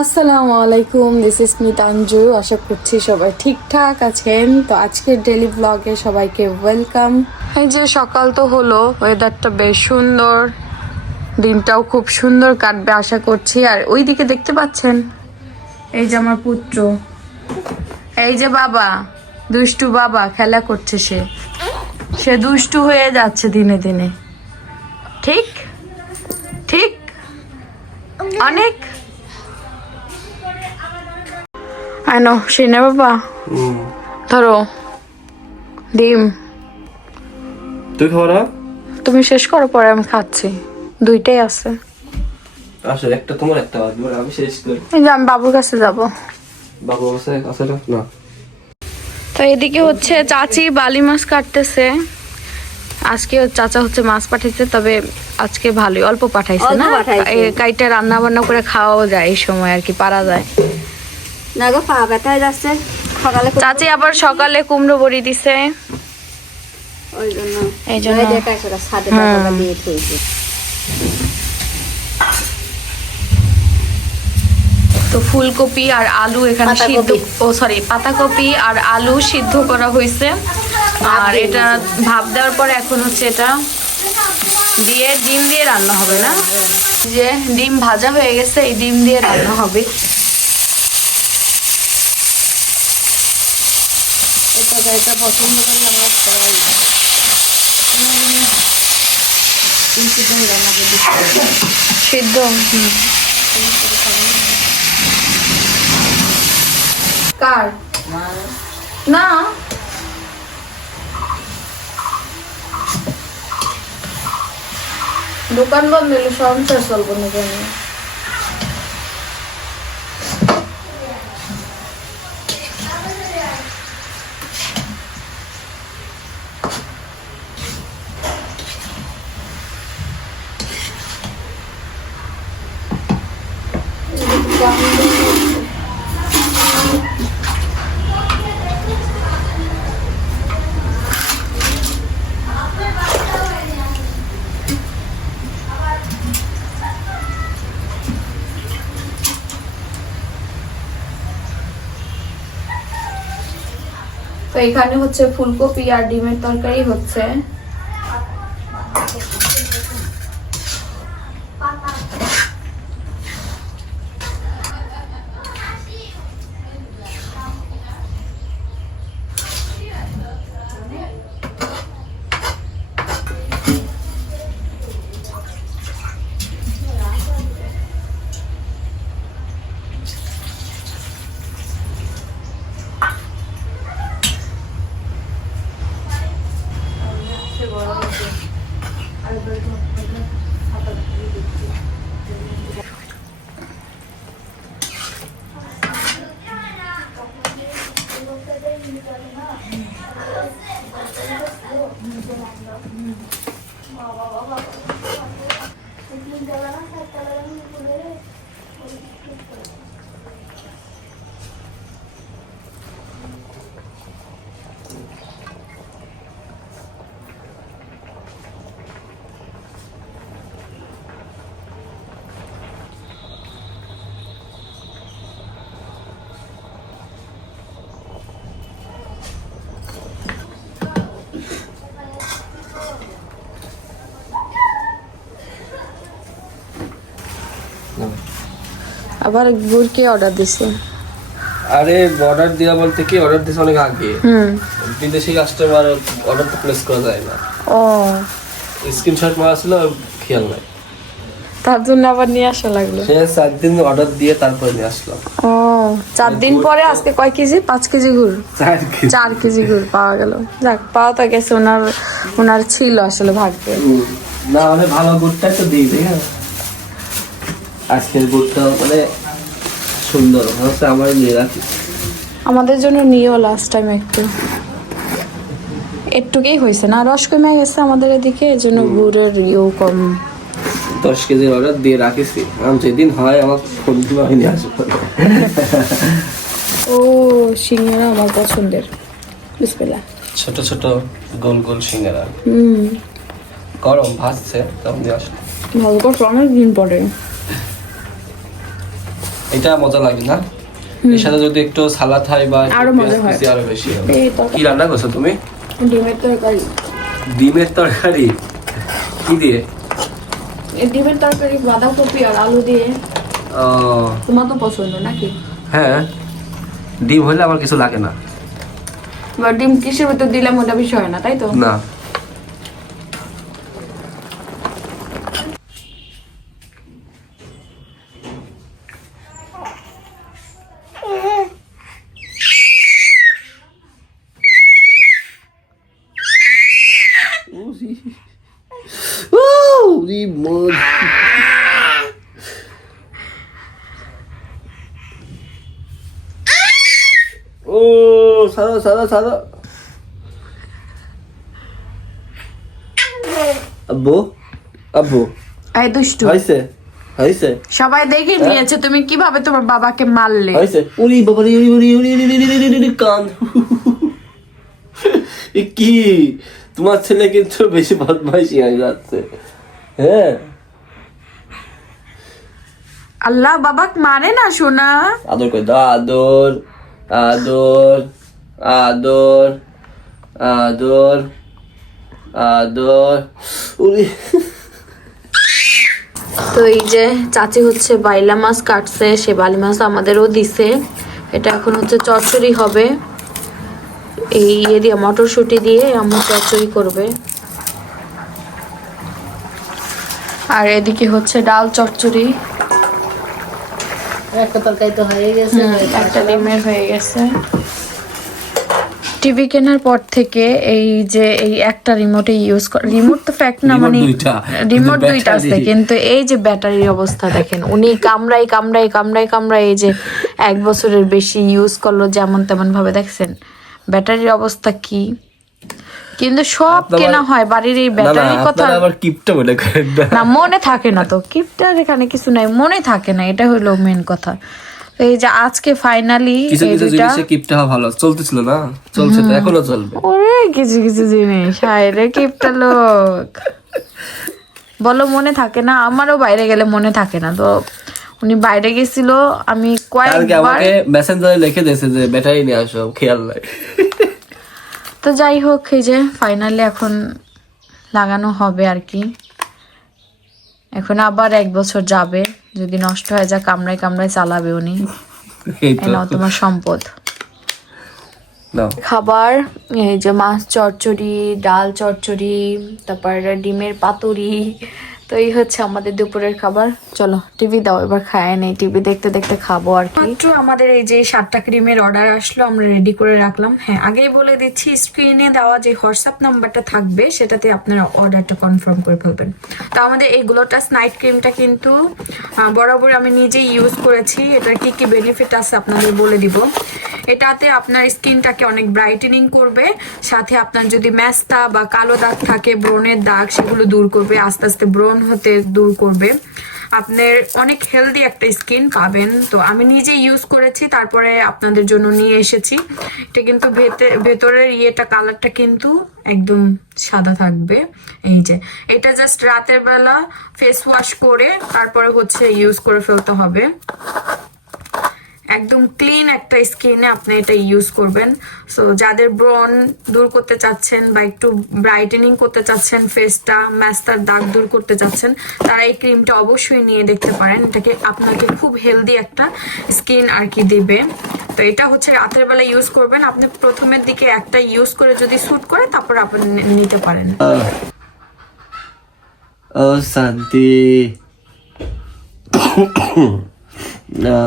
আসসালামু আলাইকুম, this is me Tanju. আশা করছি সবাই ঠিকঠাক আছেন। তো আজকের ডেলি ব্লগে সবাইকে ওয়েলকাম। এই যে সকাল তো হলো, ওয়েদারটা বেশ সুন্দর, দিনটাও খুব সুন্দর কাটবে আশা করছি। আর ওইদিকে দেখতে পাচ্ছেন, এই যে আমার পুত্র, এই যে বাবা, দুষ্টু বাবা খেলা করছে। সে দুষ্টু হয়ে যাচ্ছে দিনে দিনে। ঠিক ঠিক অনেক আনো সিনে বাবা, ধরো ডিম। তুই খাবো না? তুমি শেষ করো, পরে আমি খাচ্ছি। দুইটাই আছে। আসলে একটা তোমার একটা আমি শেষ করি। এই যে আমি বাবুর কাছে যাব। বাবু আছে আসলে না। তো এদিকে হচ্ছে চাচি বালি মাছ কাটতেছে। আজকে চাচা হচ্ছে মাছ পাঠাইছে, তবে আজকে ভালোই অল্প পাঠাইছে না, কাইটা রান্না বান্না করে খাওয়াও যায় এই সময় আর কি, পারা যায় না গো, পা ব্যথা হয়ে যাচ্ছে সকালে। চাচি আবার সকালে কুমড়ো বড়ি দিছে, ওই জন্য এই জন্য ছাদে দিয়ে খেয়েছি। তো ফুলকপি আর আলু এখানে সিদ্ধ, পাতাকপি আর আলু সিদ্ধ করা হয়েছে। আর এটা ভাপ দেওয়ার পরে এখন হচ্ছে এটা দিয়ে ডিম দিয়ে রান্না হবে না, যে ডিম ভাজা হয়ে গেছে, এই ডিম দিয়ে রান্না হবে। এটা পছন্দ করি আমরা সবাই। সিদ্ধ কার না, দোকান বন্ধ হলে সংসার চলবো না কেন? তো এখানে হচ্ছে ফুলকপি আর ডিমের তরকারি হচ্ছে। আবার গুড়কে অর্ডার দিছে। আরে অর্ডার দেওয়া বলতে কি, অর্ডার দিছে অনেক আগে। বিদেশি কাস্টমার অর্ডার তো প্লেস করা যায় না। ও স্ক্রিনশট মারা ছিল, খেয়াল নাই, তার জন্য আবার নিয়ে আসা লাগলো। সে 4 দিন অর্ডার দিয়ে তারপর নিয়ে আসলাম। ও 4 দিন পরে আজকে কয় কেজি? 5 কেজি গুড়, 4 কেজি গুড় পাওয়া গেল। যাক, পাওয়া তো গেছে। ওনার ছিল আসলে ভাগ্যে। না মানে ভালো গুড়টাই তো দিই, ঠিক আছে। আজকের গুড়টা মানে সুন্দর হচ্ছে, আমার নিয়ে রাখি। আমাদের জন্য নিও লাস্ট টাইম একটুকেই হয়েছে না, রস কমে গেছে আমাদের এদিকে, এই জন্য গুড়ের ইয়েও কম। 10 কেজির অর্ডার দিয়ে রাখিছি, আমি যেদিন হয় আমার ফোন দিয়ে আমি নিয়ে আসবো। ও সিঙ্গারা আমার পছন্দের, বিসমিল্লাহ। ছোট ছোট গোল গোল সিঙ্গারা, গরম ভাজছে তখন দিয়ে আসলো। ভালো করে অনেক দিন পরে। এটা মজা লাগে না? এর সাথে যদি একটু সালাদ হয় বা একটু আরো মজা পেঁয়াজ হয়। কুচি আরো বেশি হবে। এই তো কি রান্না করছো তুমি? ডিমের তরকারি। ডিমের তরকারি কি দিয়ে? এই ডিমের তরকারি বাঁধাকপি আর আলু দিয়ে। ও তোমার তো পছন্দ নাকি? হ্যাঁ, ডিম হলে আমার কিছু লাগে না। বা ডিম কিসের ভিতর দিলাম ওটা বিষয় না, তাই তো? না ও সাদা সাদা সাদা আব্বু আব্বু এই দুষ্টু। হয়েছে হয়েছে সবাই দেখে নিয়েছে তুমি কিভাবে তোমার বাবাকে মারলে। হয়েছে। উরি বাবা রে, উরি উরি উরি উরি উরি উরি উরি কান। এ কি তোমার ছেলে কিন্তু বেশি বদমাইশি হয়ে যাচ্ছে। হ্যাঁ আল্লাহ বাবাক মারে না সোনা। আদর করে দাও, আদর আদর আদর আদর আদর। উরি তো এই যে চাচি হচ্ছে বাইলা মাছ কাটছে, সে বালি মাছ আমাদেরও দিছে। এটা এখন হচ্ছে চচ্চড়ি হবে, এই ইয়ে দিয়ে মটরশুঁটি দিয়ে আম্মু চচ্চড়ি করবে। আর এদিকে হচ্ছে ডাল চচ্চড়ি, একটা তরকারি তো হয়ে গেছে। একটা ডিমের হয়ে গেছে। টিভি কেনার পর থেকে এই যে এই একটা রিমোটে ইউজ করে, রিমোট তো ফ্যাক্ট না, মানে রিমোট দুইটা আছে, কিন্তু এই যে ব্যাটারির অবস্থা দেখেন। উনি কামড়াই কামড়াই কামড়াই কামড়াই এই যে 1 বছরের বেশি ইউজ করলো যেমন তেমন ভাবে, দেখছেন ব্যাটারির অবস্থা কি। কিন্তু সব কেনা হয় বাড়ির এই ব্যাটারির কথা আবার কিপটা বলে করেন না, মনে থাকে না তো। কিপটার এখানে কিছু নাই, মনে থাকে না, এটা হলো মেন কথা। তো এই যে আজকে ফাইনালি কিছু এই কিছু দুইটা, জিনিসে কিপটা হওয়া ভালো, চলতেছিল না, চলছে তো, এখনো চলবে। ওরে কিছু কিছু জিনিস হায় রে কিপটা লোক বলো, মনে থাকে না। আমারও বাইরে গেলে মনে থাকে না। তো উনি বাইরে গেছিল, আমি কালকে কয়েকবার, আমাকে মেসেঞ্জারে লিখে দিয়েছে যে ব্যাটারি নিয়ে আসো, খেয়াল নাই। তো যাই হোক এই যে ফাইনালি এখন লাগানো হবে আর কি। এখন আবার 1 বছর যাবে, যদি নষ্ট হয়ে যায় কামড়ায় কামড়ায় চালাবে উনি। এই এই তো নাও তোমার সম্পদ। নাও। খাবার এই যে মাছ চচ্চড়ি, ডাল চচ্চড়ি, তারপর ডিমের পাতুরি। তো এই হচ্ছে আমাদের দুপুরের খাবার। চলো টিভি দাও, এবার খায় নেই, টিভি দেখতে দেখতে খাবো আর কি। মাত্র আমাদের এই যে 7টা ক্রিমের অর্ডার আসলো, আমরা রেডি করে রাখলাম। হ্যাঁ আগেই বলে দিচ্ছি, স্ক্রিনে দেওয়া যে হোয়াটসঅ্যাপ নাম্বারটা থাকবে সেটাতে আপনারা অর্ডারটা কনফার্ম করে ফেলবেন। তো আমাদের এই গ্লোটাস নাইট ক্রিমটা কিন্তু বরাবর আমি নিজেই ইউজ করেছি। এটার কি কি বেনিফিট আছে আপনাদের বলে দিব। এটাতে আপনার স্কিনটাকে অনেক ব্রাইটেনিং করবে, সাথে আপনার যদি ম্যাস্তা বা কালো দাগ থাকে, ব্রণের দাগ, সেগুলো দূর করবে, আস্তে আস্তে ব্রণ হতে দূর করবে। আপনার অনেক হেলদি একটা স্কিন পাবেন। তো আমি নিজে ইউজ করেছি, তারপরে আপনাদের জন্য নিয়ে এসেছি। এটা কিন্তু ভেতরের ইয়েটা, কালারটা কিন্তু একদম সাদা থাকবে। এই যে এটা জাস্ট রাতের বেলা ফেস ওয়াশ করে তারপরে হচ্ছে ইউজ করে ফেলতে হবে। একদম ক্লিন একটা স্কিনে আপনি এটা ইউজ করবেন। সো যাদের ব্রণ দূর করতে চাচ্ছেন বা একটু ব্রাইটেনিং করতে চাচ্ছেন, ফেসটা ম্যাস্তার দাগ দূর করতে চাচ্ছেন, তারা এই ক্রিমটা অবশ্যই নিয়ে দেখতে পারেন। এটাকে আপনাকে খুব হেলদি একটা স্কিন আর কি দিবে। তো এটা হচ্ছে রাতের বেলা ইউজ করবেন। আপনি প্রথমের দিকে একটা ইউজ করে যদি স্যুট করে তারপর আপনি নিতে পারেন। ও শান্তি না।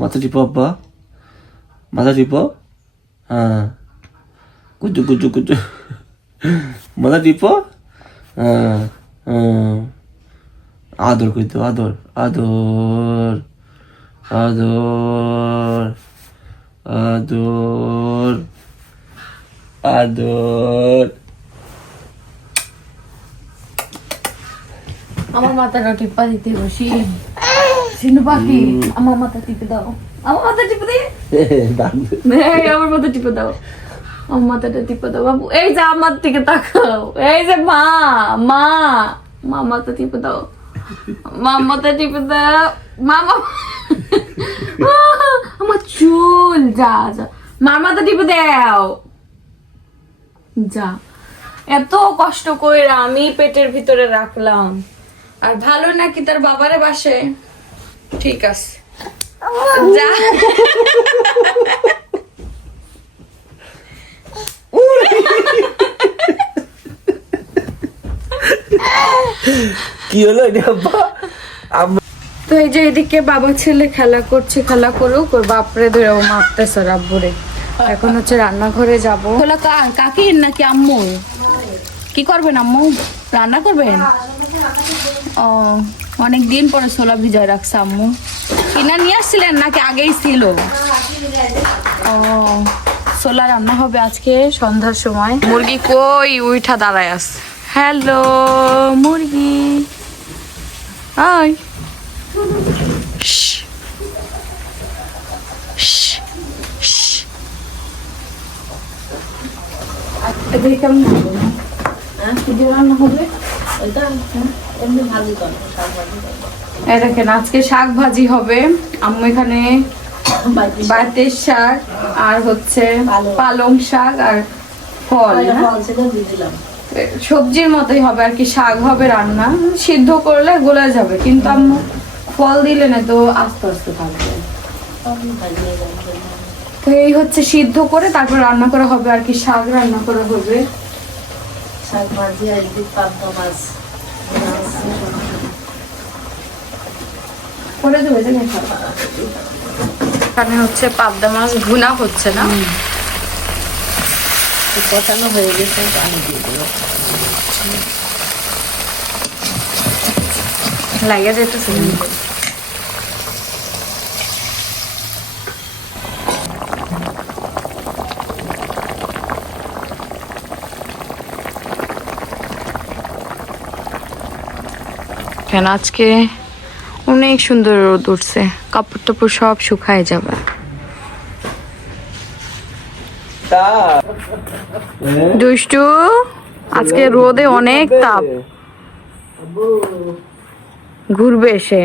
মাথা টিপো আব্বা, মাথা টিপো। হ্যাঁ কুচু কুচু কুচু, মাথা টিপো। হ্যাঁ আদর করে তো, আদর আদর আদর আদর আদর। আমার মাথাটা টিপা দিতে বসি সিনু পাখি, আমার মাথা টিপে দাও, আমার মাথা টিপে দে, আমার মাথা টিপে দাও, আমার মাথাটা টিপে দাও বাবু। এই যে আমার দিকে তাকাও, এই যে মা মা মা মাথা টিপে দাও। মাম্মাতে টিপে দাও মামা। আমার চুল যা যা মামাতে টিপে দাও যা। এত কষ্ট করে আমি পেটের ভিতরে রাখলাম আর ভালো নাকি তার বাবারে বাসে। ঠিক আছে যা। কি হলো এটা আব্বা? তো এই যে এদিকে বাবা ছেলে খেলা করছে, খেলা করুক, ওর বাপরে ধরে ও মারতেছে রাব্বুরে। এখন হচ্ছে রান্নাঘরে যাবো। হলো কাকির নাকি আম্মু? কি করবেন আম্মু? রান্না করবেন? ও অনেক দিন পরে ছোলা ভিজায় রাখছে আম্মু। কিনা নিয়ে আসছিলেন নাকি আগেই ছিল? ও ছোলা রান্না হবে আজকে সন্ধ্যার সময়। মুরগি কই উইঠা দাঁড়ায় আছে। হ্যালো মুরগি, আয়। দেখেন আজকে শাক ভাজি হবে। আম্মু এখানে বাতের শাক আর হচ্ছে পালং শাক আর ফল, সবজির মতোই হবে আর কি। শাক হবে রান্না, সিদ্ধ করলে গলে যাবে, কিন্তু আম্মু ফল দিলে না তো আস্তে আস্তে থাকবে। তো এই হচ্ছে সিদ্ধ করে তারপর রান্না করা হবে আর কি। শাক রান্না করা হবে, শাক ভাজি আর পাবদা মাছ করে দেবে। এখানে হচ্ছে পাবদা মাছ ভুনা হচ্ছে না, কষানো হয়ে গেছে। লাগিয়ে যেতেছে। আজকে অনেক সুন্দর রোদ উঠছে, কাপড় টাপড় সব শুকায় যাবে। দুষ্টু আজকে রোদে অনেক তাপ, ঘুরবে সে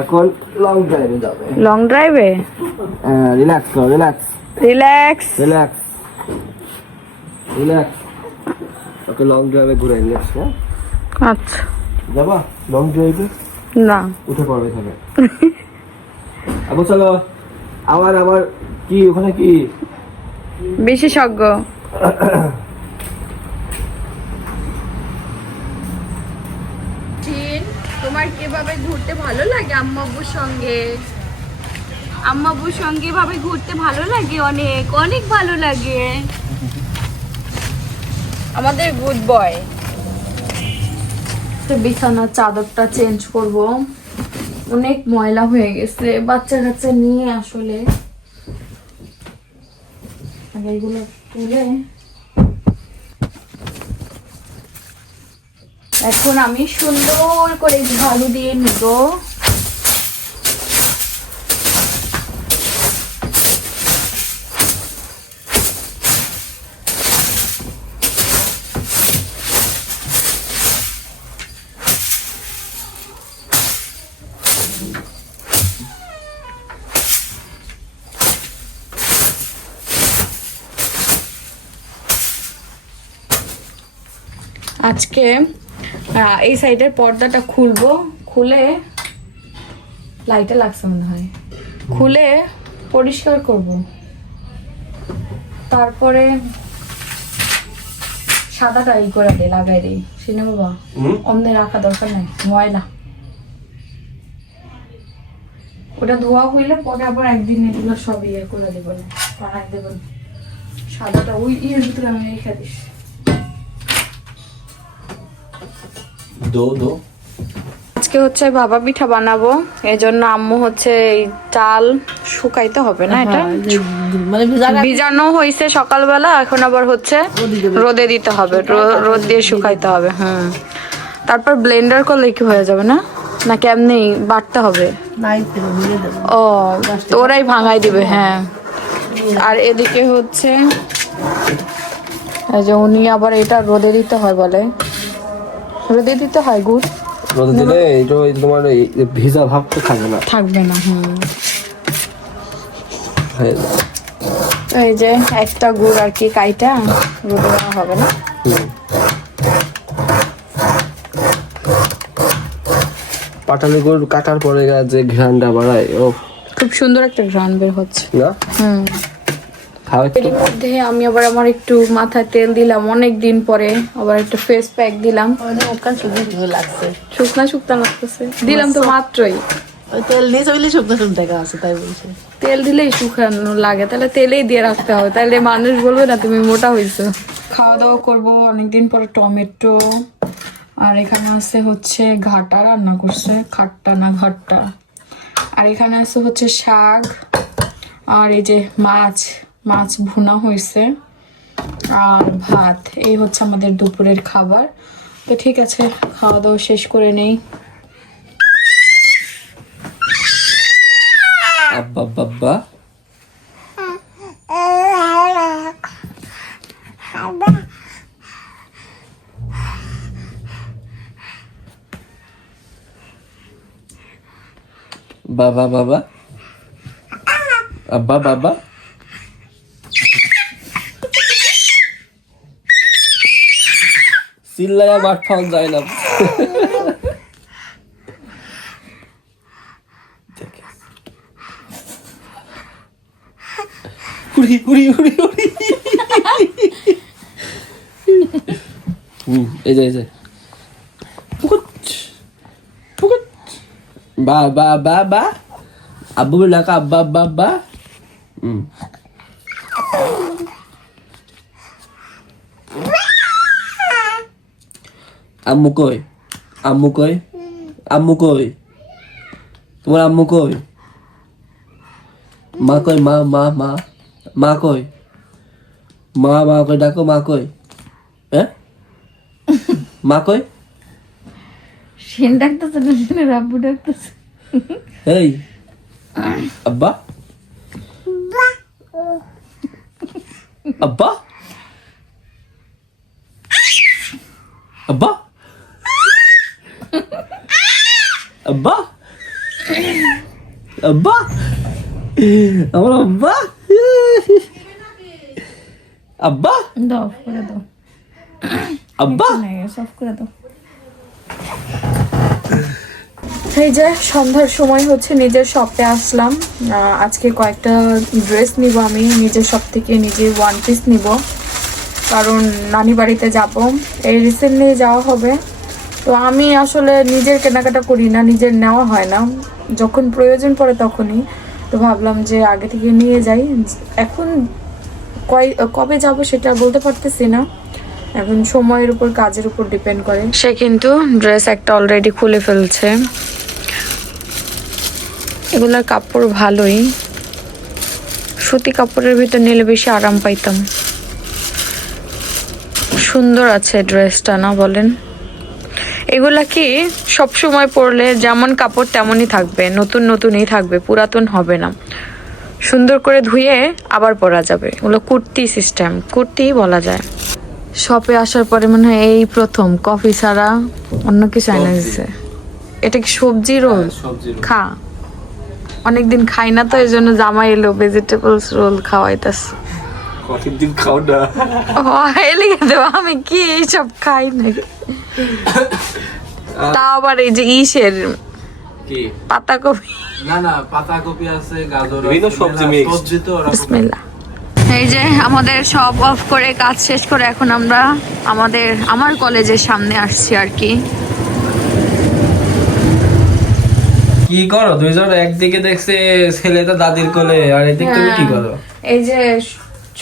এখন লং ড্রাইভে যাবে। লং ড্রাইভে? রিল্যাক্স করো, রিল্যাক্স রিল্যাক্স রিল্যাক্স রিল্যাক্স। ওকে লং ড্রাইভে ঘুরে রিল্যাক্স। আচ্ছা যাবা লং ড্রাইভে? না উঠে পড়বে এখানে। আবু চলো। আমার কি ওখানে কি বিশেষজ্ঞ? তোমার কিভাবে ঘুরতে ভালো লাগে আম্মাবুর সঙ্গে? আম্মাবুর সঙ্গে ভাবে ঘুরতে ভালো লাগে, অনেক অনেক ভালো লাগে। আমাদের গুড বয়। তো বিছানার চাদরটা চেঞ্জ করব, অনেক ময়লা হয়ে গেছে বাচ্চা কাচ্চা নিয়ে। আসলে এগুলো তুলে এখন আমি সুন্দর করে ঝাড়ু দিয়ে নিব। আজকে এই সাইডের পর্দাটা খুলবো, খুলে লাইটে লাগছে মনে হয়, খুলে পরিষ্কার করব, তারপরে সাদাটা ই করে দে লাগাই দিই। সিনে বাবা অমনে রাখা দরকার নাই, ময়লা ওটা ধোয়া হইলে পরে আবার একদিন এগুলো সব ইয়ে করে দেবেন, বানাই দেবেন। সাদাটা ওই ইয়ের ভিতরে আমি রেখে দিস। আজকে হচ্ছে ভাপা পিঠা বানাবো, এই জন্য আম্মু হচ্ছে এই চাল শুকাইতে হবে না, এটা মানে ভিজানো হয়েছে সকালবেলা, এখন আবার হচ্ছে রোদে দিতে হবে, রোদ দিয়ে শুকাইতে হবে। তারপর ব্লেন্ডার করলে কি হয়ে যাবে না, না কেমনি বাটতে হবে? ও তো ওরাই ভাঙাই দিবে। হ্যাঁ, আর এদিকে হচ্ছে এই যে উনি আবার এটা রোদে দিতে হয় বলে, রোদে দিতে হয় গুড়। রোদে দিলে এটা ওই তোমার এই ভিজা ভাব তো থাকে না, থাকবে না। হয়ে যায়। এই যে একটা গুড় আর কি কাইটা রোদে দেওয়া হবে না। পাটালি গুড় কাটার পরে যে ঘ্রাণটা বাড়ায়, ও খুব সুন্দর একটা ঘ্রাণ বের হচ্ছে। না খাওয়া একটু। এর মধ্যে আমি আবার আমার একটু মাথায় তেল দিলাম অনেক দিন পরে, আবার একটা ফেস প্যাক দিলাম। লাগছে শুকনা শুকনা লাগতেছে, দিলাম তো মাত্রই। ওই তেল দিয়ে চলে শুকনো শুকনো দেখা আছে, তাই বলছে। তেল দিলেই শুকানো লাগে, তাহলে তেলেই দিয়ে রাখতে হবে, তাহলে মানুষ বলবে না তুমি মোটা হয়েছো। খাওয়া দাওয়া করবো অনেকদিন পরে, টমেটো আর এখানে আছে হচ্ছে ঘাটা রান্না করছে, খাট্টা না ঘাট্টা। আর এখানে আছে হচ্ছে শাক, আর এই যে মাছ ভুনা হয়েছে, আর ভাত। এই হচ্ছে আমাদের দুপুরের খাবার। তো ঠিক আছে, খাওয়া দাওয়া শেষ করে নেই। আব্বা বাব্বা বাবা বাবা আব্বা বাবা চিল্লায়া মাঠ পাওয়া যায় না। উড়ি উড়ি উড়ি উড়ি। এই যে পুকুট পুকুট বা বা বা বা আব্বু ডাকা আব্বা আব্বা আব্বা। আম্মু কই আম্মু কই আম্মু কই তোমার আম্মু কই? মা কই মা মা মা মা কই? মা মা কই ডাকো, মা কই? হ্যাঁ মা কই? সেন ডাকতেছে না, সেনের আব্বু ডাকতেছে। এই আব্বা আব্বা আব্বা আব্বা আব্বা আমার আব্বা আব্বা দাও করে দাও, আব্বা সব করে দাও। এই যে সন্ধ্যার সময় হচ্ছে নিজের শপে আসলাম। আজকে কয়েকটা ড্রেস নিব, আমি নিজের শপ থেকে নিজে ওয়ান পিস নিব, কারণ নানি বাড়িতে যাব, এই রিসেন্টলি যাওয়া হবে। তো আমি আসলে নিজের কেনাকাটা করি না, নিজের নেওয়া হয় না, যখন প্রয়োজন পড়ে তখনই। তো ভাবলাম যে আগে থেকে নিয়ে যাই। এখন কবে যাব সেটা বলতে পারতেছি না, এখন সময়ের উপর কাজের উপর ডিপেন্ড করে। সে কিন্তু ড্রেস একটা অলরেডি খুলে ফেলছে। এগুলোর কাপড় ভালোই, সুতি কাপড়ের ভিতর নিলে বেশি আরাম পাইতাম। সুন্দর আছে ড্রেসটা, না বলেন? এগুলা কি সব সময় পরলে যেমন কাপড় তেমনই থাকবে, নতুন নতুনই থাকবে, পুরাতন হবে না। সুন্দর করে ধুয়ে আবার পরা যাবে। এগুলো কুর্তি সিস্টেম, কুর্তি বলা যায়। শপে আসার পরে মনে হয় এই প্রথম কফি ছাড়া অন্য কিছু এনে দিচ্ছে। এটা কি সবজি রোল? খা, অনেকদিন খাই না তো, এই জন্য জামাই এলো ভেজিটেবলস রোল খাওয়াইতেছে। কতদিন খাও না? আমি কি এইসব খাই না। তা আবার এই যে ইসের কি পাতাকপি, না না পাতাকপি আছে, গাজর বিভিন্ন সবজি মিক্স। সবজি তো ওরকম। বিসমিল্লাহ। এই যে আমাদের সব অফ করে কাজ শেষ করে এখন আমরা আমার কলেজের সামনে আসছি আর কি। কি করো দুইজন? একদিকে দেখছে ছেলেটা দাদির কোলে, আর এদিকে তুমি কি করো? এই যে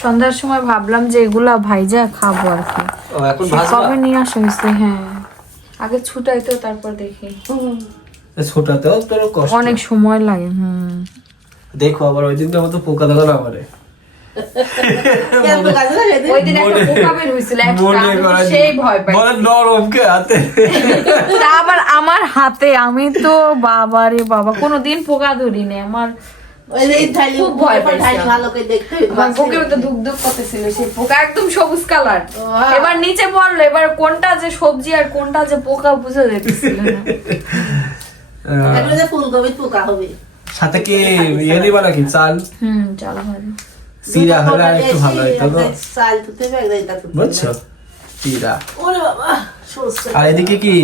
সন্ধ্যার সময় ভাবলাম যে এগুলা ভাইজা খাবো আর কি। ও এখন ভাজবা? কবে নিয়ে আসা হয়েছে? হ্যাঁ, আগে ছুটাইতো তারপর দেখি। ছোটাতেও তোর কষ্ট, অনেক সময় লাগে। দেখো আবার ওই দিনটা মতো পোকা দেখো না আমারে। ওই দিন একটা পোকা বের হয়েছিল, একটা, আমি তো সেই ভয় পাই। বলে নরম কে হাতে। তা আবার আমার হাতে, আমি তো বাবা রে বাবা কোনোদিন পোকা ধরি না। আমার ওই যে ঢাইলি খুব ভয় পাইছে। ঢাইলি ভালো করে দেখতে হইবে। আমার বুকে তো ধুক ধুক করতেছিল সেই পোকা একদম সবুজ কালার। ওয়া। এবার নিচে পড়লো, এবার কোনটা যে সবজি আর কোনটা যে পোকা বুঝে যেতেছিল না। এগুলো যে ফুলকপি পোকা হবে। সাথে কি ইয়ে দিবা নাকি চাল? চলো ভালো। চিরা হলে আর একটু ভালো হইতো গো। চাল তুলতে হবে, একদম এটা তুলতে হবে। বুঝছো? চিরা। ওরে বাবা, সরষে। আর এদিকে কি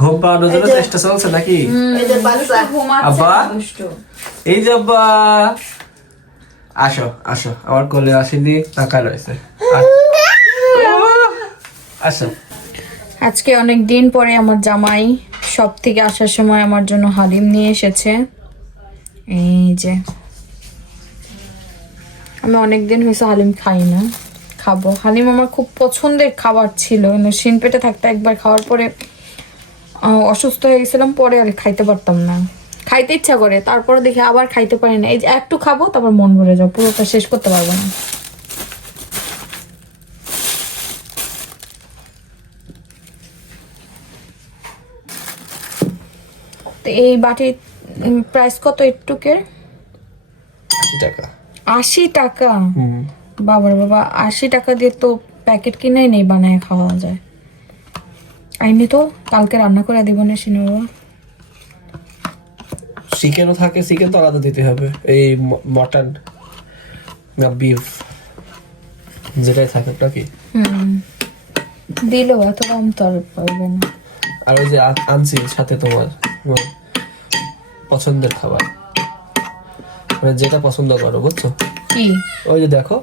ঘুম পাওয়ানোর জন্য চেষ্টা চলছে নাকি? এই যে বাচ্চা। ঘুমাচ্ছে আব্বা? দুষ্ট। এই যে আব্বা, আসো আসো, আমার কোলে আসেনি, টাকা রয়েছে। আসো। আজকে অনেক দিন পরে আমার জামাই সব থেকে আসার সময় আমার জন্য হালিম নিয়ে এসেছে। এই যে আমি অনেকদিন হয়েছে হালিম খাই না, খাবো। হালিম আমার খুব পছন্দের খাবার ছিল, কিন্তু শিন পেটে থাকতে একবার খাওয়ার পরে অসুস্থ হয়ে গেছিলাম, পরে আর খাইতে পারতাম না। খাইতে ইচ্ছা করে, তারপরে দেখি আবার খাইতে পারি না। এই যে একটু খাবো, তারপর মন ভরে যাও, পুরোটা শেষ করতে পারবো না। তো এই বাটির প্রাইস কত একটুকের? 80 টাকা। 80 টাকা? বাবার বাবা, 80 টাকা দিয়ে তো প্যাকেট কিনে নেই, বানায় খাওয়া যায়। আইনি তো কালকে রান্না করে দিব না সিনে বাবা। চিকেনও থাকে, চিকেন তো আলাদা দিতে হবে। এই মটন না বিফ যেটাই থাকে নাকি? দিলেও এত কম তো আর পারবে না। আর ওই যে আনছি সাথে তোমার পছন্দের খাবার, মানে যেটা পছন্দ করো, বুঝছো? কি ওই যে দেখো,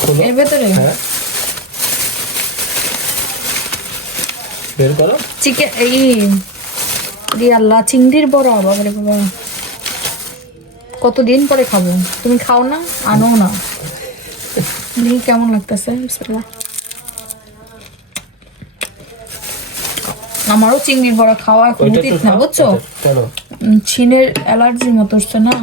খোলো। এর ভেতরে হ্যাঁ, বের করো। চিকেন, এই রে আল্লাহ, চিংড়ির বড়া, বাবারে বাবা, কতদিন পরে খাবো। তুমি খাও না, আনো না। দেখি কেমন লাগতেছে। বিসমিল্লাহ। আমারও চিংড়ির বড়া খাওয়া এখন ওইটা উচিত একটু না, খাও। বুঝছো? কেন? ছিনের অ্যালার্জির মতো হচ্ছে না,